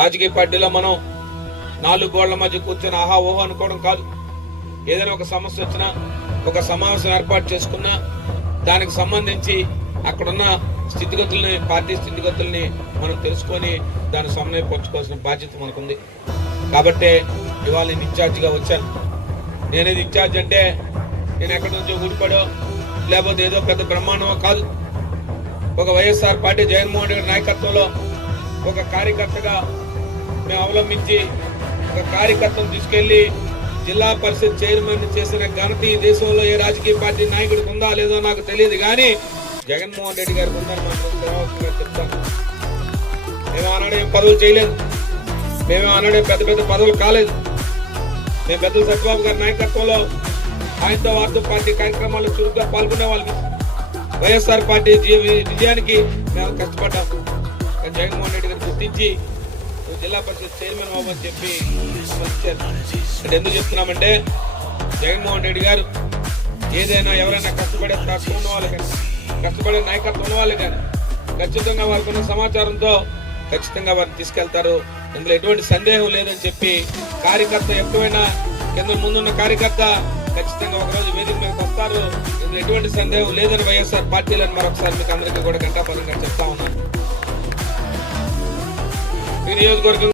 రాజకీయ పార్టీలో మనం నాలుగు గోళ్ళ మధ్య కూర్చొని ఆహా ఓహో అనుకోవడం కాదు. ఏదైనా ఒక సమస్య వచ్చినా ఒక సమావేశం ఏర్పాటు చేసుకున్నా దానికి సంబంధించి అక్కడున్న స్థితిగతుల్ని పార్టీ స్థితిగతుల్ని మనం తెలుసుకొని దాన్ని సమన్వయపరచుకోవాల్సిన బాధ్యత మనకుంది. కాబట్టే ఇవాళ నేను ఇన్ఛార్జిగా వచ్చాను. నేనేది ఇన్ఛార్జ్ అంటే నేను ఎక్కడి నుంచో ఊడిపడో లేకపోతే ఏదో పెద్ద బ్రహ్మాండమో కాదు. ఒక వైఎస్ఆర్ పార్టీ జగన్మోహన్ రెడ్డి నాయకత్వంలో ఒక కార్యకర్తగా మేము అవలంబించి ఒక కార్యకర్తను తీసుకెళ్ళి జిల్లా పరిషత్ చైర్మన్ చేసిన ఘనత ఈ దేశంలో ఏ రాజకీయ పార్టీ నాయకుడికి ఉందా లేదో నాకు తెలియదు కానీ జగన్మోహన్ రెడ్డి గారికి ఉందని మనం చెప్తాను మేము ఆనాడు ఏం పదవులు చేయలేదు. మేము ఆనాడే పెద్ద పెద్ద పదవులు కాలేదు. మేము పెద్దల సత్యబాబు గారి నాయకత్వంలో ఆయనతో వార్త పార్టీ కార్యక్రమాల్లో చురుగ్గా పాల్గొనే వాళ్ళకి వైఎస్ఆర్ పార్టీ విజయానికి మేము కష్టపడ్డాం. జగన్మోహన్ రెడ్డి గారు గుర్తించి జిల్లా పరిషత్ చైర్మన్ అవ్వమని చెప్పి అంటే ఎందుకు చెప్తున్నామంటే జగన్మోహన్ రెడ్డి గారు ఏదైనా ఎవరైనా కష్టపడే తత్వం ఉన్న వాళ్ళు కానీ కష్టపడే నాయకత్వం ఉన్న వాళ్ళు కానీ ఖచ్చితంగా వారికి ఉన్న సమాచారంతో ఖచ్చితంగా వారిని తీసుకెళ్తారు. ఇందులో ఎటువంటి సందేహం లేదని చెప్పి కార్యకర్త ఎక్కువైనా కింద ముందున్న కార్యకర్త ఖచ్చితంగా ఒకరోజు వేదిక మీదకి వస్తారు. ఇందులో ఎటువంటి సందేహం లేదని వైఎస్ఆర్ పార్టీలను మరొకసారి మీకు అందరికీ కూడా గంటాపరంగా చెప్తా ఉన్నాను. నియోజకవర్గం